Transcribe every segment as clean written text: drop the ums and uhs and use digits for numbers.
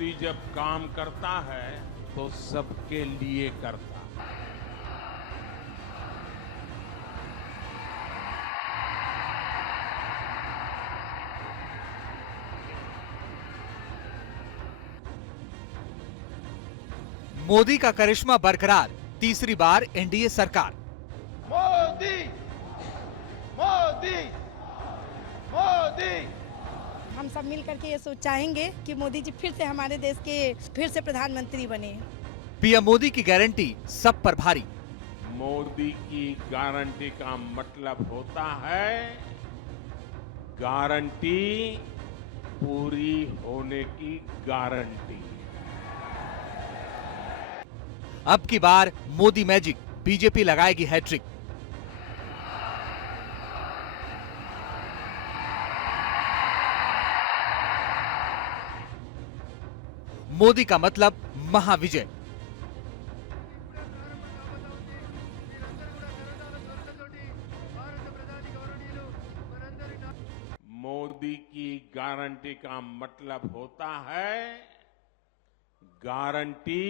मोदी जब काम करता है तो सबके लिए करता है। मोदी का करिश्मा बरकरार, तीसरी बार एनडीए सरकार। मोदी मोदी मोदी। हम सब मिल करके ये सोच चाहेंगे कि मोदी जी फिर से हमारे देश के फिर से प्रधानमंत्री बने। पीएम मोदी की गारंटी सब पर भारी। मोदी की गारंटी का मतलब होता है गारंटी पूरी होने की गारंटी। अब की बार मोदी मैजिक, बीजेपी लगाएगी हैट्रिक। मोदी का मतलब महाविजय। मोदी की गारंटी का मतलब होता है गारंटी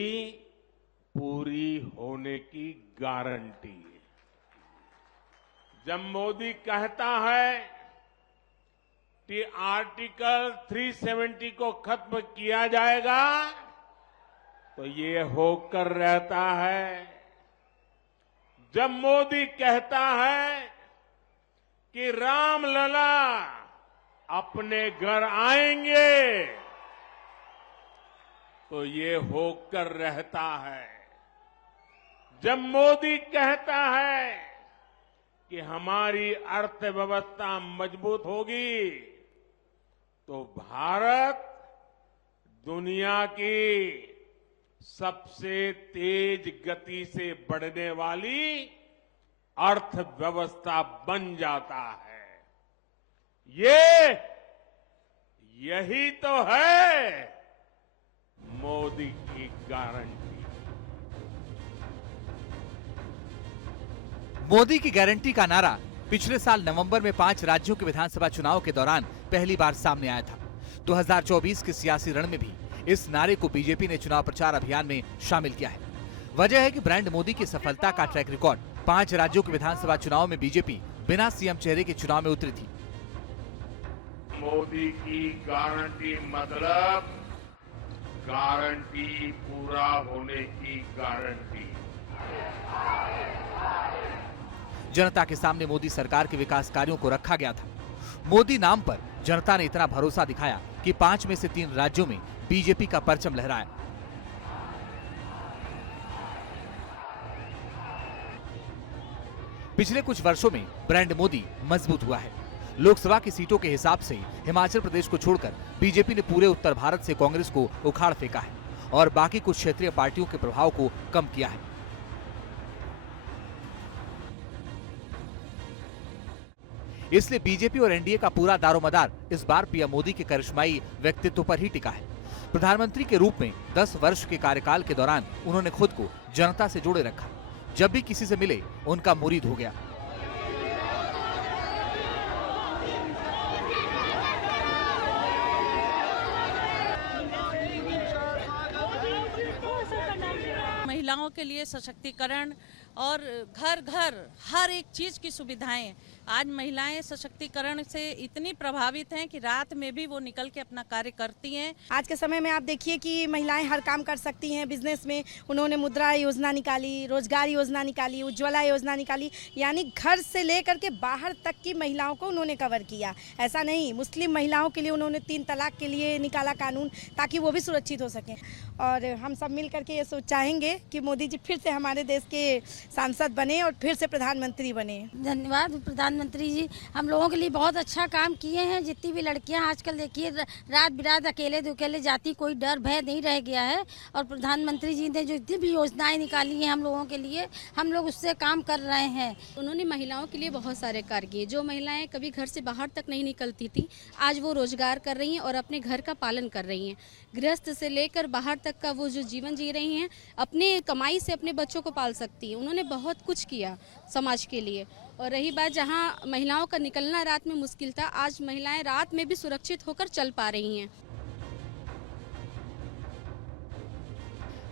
पूरी होने की गारंटी। जब मोदी कहता है कि आर्टिकल 370 को खत्म किया जाएगा तो ये होकर रहता है। जब मोदी कहता है कि रामलला अपने घर आएंगे तो ये होकर रहता है। जब मोदी कहता है कि हमारी अर्थव्यवस्था मजबूत होगी तो भारत दुनिया की सबसे तेज गति से बढ़ने वाली अर्थव्यवस्था बन जाता है। यही तो है मोदी की गारंटी। मोदी की गारंटी का नारा पिछले साल नवंबर में 5 राज्यों के विधानसभा चुनाव के दौरान पहली बार सामने आया था। 2024 के सियासी रण में भी इस नारे को बीजेपी ने चुनाव प्रचार अभियान में शामिल किया है। वजह है कि ब्रांड मोदी की सफलता का ट्रैक रिकॉर्ड। 5 राज्यों के विधानसभा चुनाव में बीजेपी बिना सीएम चेहरे के चुनाव में उतरी थी। मोदी की गारंटी मतलब गारंटी पूरा होने की गारंटी। जनता के सामने मोदी सरकार के विकास कार्यों को रखा गया था। मोदी नाम पर जनता ने इतना भरोसा दिखाया कि 5 में से 3 राज्यों में बीजेपी का परचम लहराया। पिछले कुछ वर्षों में ब्रांड मोदी मजबूत हुआ है। लोकसभा की सीटों के हिसाब से हिमाचल प्रदेश को छोड़कर बीजेपी ने पूरे उत्तर भारत से कांग्रेस को उखाड़ फेंका है और बाकी कुछ क्षेत्रीय पार्टियों के प्रभाव को कम किया है। इसलिए बीजेपी और एनडीए का पूरा दारोमदार इस बार पीएम मोदी के करिश्माई व्यक्तित्व पर ही टिका है। प्रधानमंत्री के रूप में 10 वर्ष के कार्यकाल के दौरान उन्होंने खुद को जनता से जोड़े रखा। जब भी किसी से मिले उनका मुरीद हो गया। महिलाओं के लिए सशक्तिकरण और घर घर हर एक चीज की सुविधाएं। आज महिलाएं सशक्तिकरण से इतनी प्रभावित हैं कि रात में भी वो निकल के अपना कार्य करती हैं। आज के समय में आप देखिए कि महिलाएं हर काम कर सकती हैं। बिजनेस में उन्होंने मुद्रा योजना निकाली, रोजगार योजना निकाली, उज्ज्वला योजना निकाली, यानी घर से लेकर के बाहर तक की महिलाओं को उन्होंने कवर किया। ऐसा नहीं, मुस्लिम महिलाओं के लिए उन्होंने 3 तलाक के लिए निकाला कानून ताकि वो भी सुरक्षित हो सकें। और हम सब मिल करके ये सोच चाहेंगे कि मोदी जी फिर से हमारे देश के सांसद बने और फिर से प्रधानमंत्री बने। धन्यवाद प्रधानमंत्री जी, हम लोगों के लिए बहुत अच्छा काम किए हैं। जितनी भी लड़कियां आजकल देखिए रात बिरात अकेले दुकेले जाती, कोई डर भय नहीं रह गया है। और प्रधानमंत्री जी ने जो जितनी भी योजनाएं निकाली हैं हम लोगों के लिए, हम लोग उससे काम कर रहे हैं। उन्होंने महिलाओं के लिए बहुत सारे कार्य किए। जो महिलाएं कभी घर से बाहर तक नहीं निकलती थी, आज वो रोजगार कर रही हैं और अपने घर का पालन कर रही हैं। गृहस्थ से लेकर बाहर तक का वो जो जीवन जी रही हैं, अपने कमाई से अपने बच्चों को पाल सकती हैं। उन्होंने बहुत कुछ किया समाज के लिए। और रही बात जहां महिलाओं का निकलना रात में मुश्किल था, आज महिलाएं रात में भी सुरक्षित होकर चल पा रही हैं।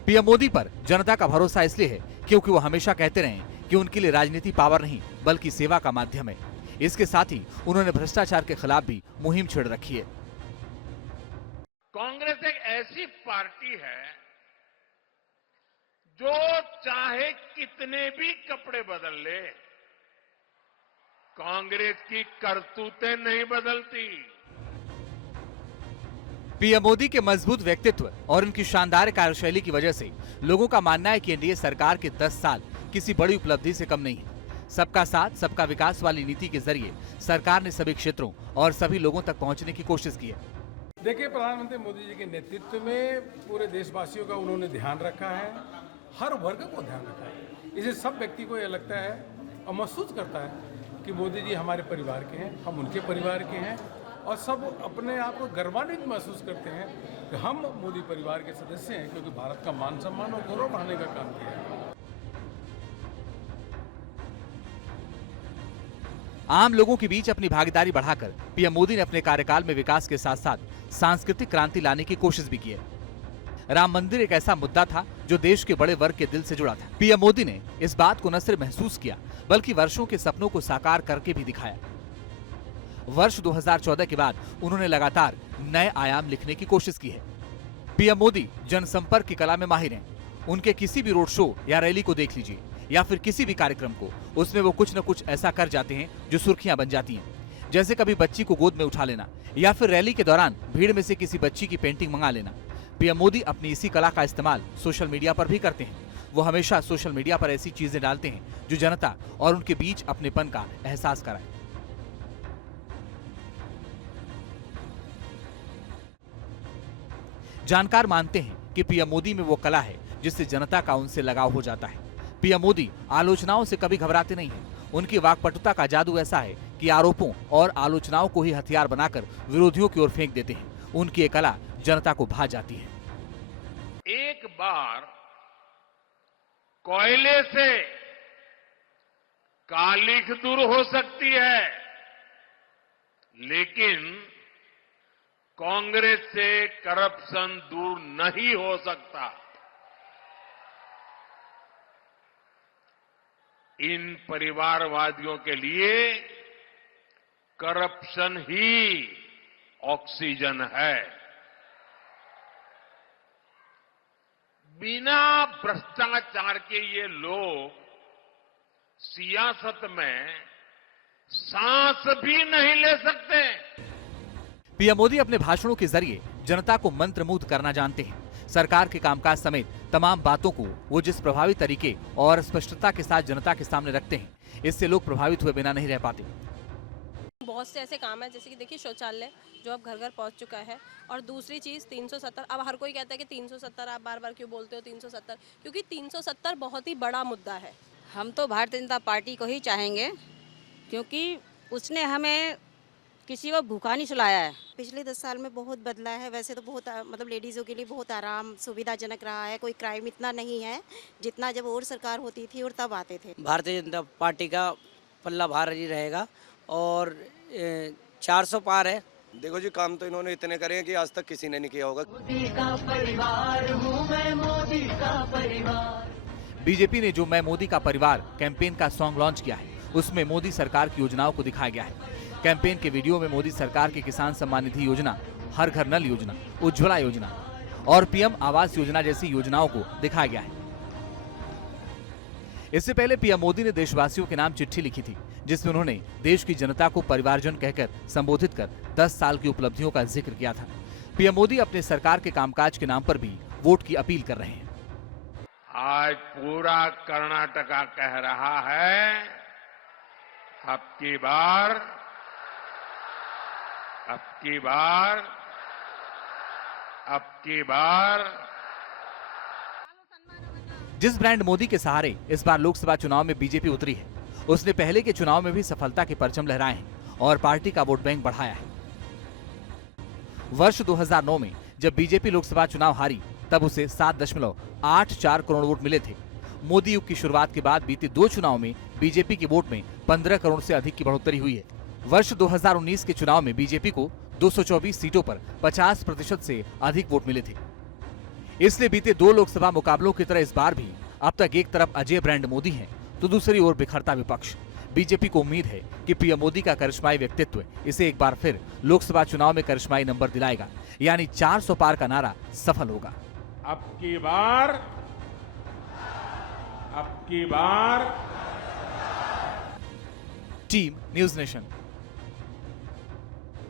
पीएम मोदी पर जनता का भरोसा इसलिए है क्योंकि वो हमेशा कहते रहे कि उनके लिए राजनीति पावर नहीं बल्कि सेवा का माध्यम है। इसके साथ ही उन्होंने भ्रष्टाचार के खिलाफ भी मुहिम छेड़ रखी है। कांग्रेस एक ऐसी पार्टी है जो चाहे कितने भी कपड़े बदल ले, कांग्रेस की करतूतें नहीं बदलती। पीएम मोदी के मजबूत व्यक्तित्व और उनकी शानदार कार्यशैली की वजह से लोगों का मानना है कि एनडीए सरकार के 10 साल किसी बड़ी उपलब्धि से कम नहीं है। सबका साथ सबका विकास वाली नीति के जरिए सरकार ने सभी क्षेत्रों और सभी लोगों तक पहुंचने की कोशिश की है। देखिए, प्रधानमंत्री मोदी जी के नेतृत्व में पूरे देशवासियों का उन्होंने ध्यान रखा है, हर वर्ग को ध्यान रखा है। इसे सब व्यक्ति को यह लगता है और महसूस करता है कि मोदी जी हमारे परिवार के हैं, हम उनके परिवार के हैं और सब अपने आप को गर्वान्वित महसूस करते हैं कि हम मोदी परिवार के सदस्य हैं, क्योंकि भारत का मान सम्मान और गौरव बढ़ाने का काम किया है। आम लोगों के बीच अपनी भागीदारी बढ़ाकर पीएम मोदी ने अपने कार्यकाल में विकास के साथ साथ सांस्कृतिक क्रांति लाने की कोशिश भी की है। राम मंदिर एक ऐसा मुद्दा था जो देश के बड़े वर्ग के दिल से जुड़ा था। पीएम मोदी ने इस बात को न सिर्फ महसूस किया बल्कि वर्षों के सपनों को साकार करके भी दिखाया। वर्ष 2014 के बाद उन्होंने लगातार नए आयाम लिखने की कोशिश की है। पीएम मोदी जनसंपर्क की कला में माहिर हैं। उनके किसी भी रोड शो या रैली को देख लीजिए या फिर किसी भी कार्यक्रम को, उसमें वो कुछ न कुछ ऐसा कर जाते हैं जो सुर्खियां बन जाती हैं। जैसे कभी बच्ची को गोद में उठा लेना या फिर रैली के दौरान भीड़ में से किसी बच्ची की पेंटिंग मंगा लेना। पीएम मोदी अपनी इसी कला का इस्तेमाल सोशल मीडिया पर भी करते हैं। वो हमेशा सोशल मीडिया पर ऐसी चीजें डालते हैं जो जनता और उनके बीच अपनेपन का एहसास कराए। जानकार मानते हैं कि पीएम मोदी में वो कला है जिससे जनता का उनसे लगाव हो जाता है। पीएम मोदी आलोचनाओं से कभी घबराते नहीं हैं। उनकी वाक्पटुता का जादू ऐसा है कि आरोपों और आलोचनाओं को ही हथियार बनाकर विरोधियों की ओर फेंक देते हैं। उनकी ये कला जनता को भा जाती है। एक बार कोयले से कालिख दूर हो सकती है, लेकिन कांग्रेस से करप्शन दूर नहीं हो सकता। इन परिवारवादियों के लिए करप्शन ही ऑक्सीजन है। बिना भ्रष्टाचार के ये लोग सियासत में सांस भी नहीं ले सकते। पीएम मोदी अपने भाषणों के जरिए जनता को मंत्रमुग्ध करना जानते हैं। सरकार के कामकाज समेत तमाम बातों को वो जिस प्रभावी तरीके और स्पष्टता के साथ जनता के सामने रखते हैं, इससे लोग प्रभावित हुए बिना नहीं रह पाते। बहुत से ऐसे काम है, जैसे कि देखिए शौचालय जो अब घर घर पहुंच चुका है, और दूसरी चीज 370। अब हर कोई कहता है कि 370, आप बार बार क्यों बोलते हो 370? क्योंकि 370 बहुत ही बड़ा मुद्दा है। हम तो भारतीय जनता पार्टी को ही चाहेंगे, क्योंकि उसने हमें किसी को भूखा नहीं सुलाया है। पिछले 10 साल में बहुत बदला है। वैसे तो बहुत मतलब लेडीज़ों के लिए बहुत आराम सुविधाजनक रहा है। कोई क्राइम इतना नहीं है जितना जब और सरकार होती थी और तब आते थे। भारतीय जनता पार्टी का पल्ला भारी रहेगा और 400 पार है। देखो जी, काम तो इन्होंने इतने करे हैं कि आज तक किसी ने नहीं किया होगा। मोदी का परिवार हूँ मैं, मोदी का परिवार। बीजेपी ने जो मैं मोदी का परिवार कैंपेन का सॉन्ग लॉन्च किया है, उसमें मोदी सरकार की योजनाओं को दिखाया गया है। कैंपेन के वीडियो में मोदी सरकार की किसान सम्मान निधि योजना, हर घर नल योजना, उज्ज्वला योजना और पीएम आवास योजना जैसी योजनाओं को दिखाया गया है। इससे पहले पीएम मोदी ने देशवासियों के नाम चिट्ठी लिखी थी, जिसमें उन्होंने देश की जनता को परिवारजन कहकर संबोधित कर 10 साल की उपलब्धियों का जिक्र किया था। पीएम मोदी अपने सरकार के कामकाज के नाम पर भी वोट की अपील कर रहे हैं। आज पूरा कर्नाटका कह रहा है, अब की बार जिस ब्रांड मोदी के सहारे इस बार लोकसभा चुनाव में बीजेपी उतरी है, उसने पहले के चुनाव में भी सफलता के परचम लहराए हैं और पार्टी का वोट बैंक बढ़ाया है। वर्ष 2009 में जब बीजेपी लोकसभा चुनाव हारी, तब उसे 7.84 करोड़ वोट मिले थे। मोदी युग की शुरुआत के बाद बीते 2 चुनाव में बीजेपी के वोट में 15 करोड़ से अधिक की बढ़ोतरी हुई है। वर्ष 2019 के चुनाव में बीजेपी को 224 सीटों पर 50% से अधिक वोट मिले थे। इसलिए बीते 2 लोकसभा मुकाबलों की तरह इस बार भी अब तक एक तरफ अजय ब्रांड मोदी हैं, तो दूसरी ओर बिखरता विपक्ष। बीजेपी को उम्मीद है कि पीएम मोदी का करिश्माई व्यक्तित्व इसे एक बार फिर लोकसभा चुनाव में करिश्माई नंबर दिलाएगा, यानी 400 पार का नारा सफल होगा। अब की बार टीम न्यूज़ नेशन।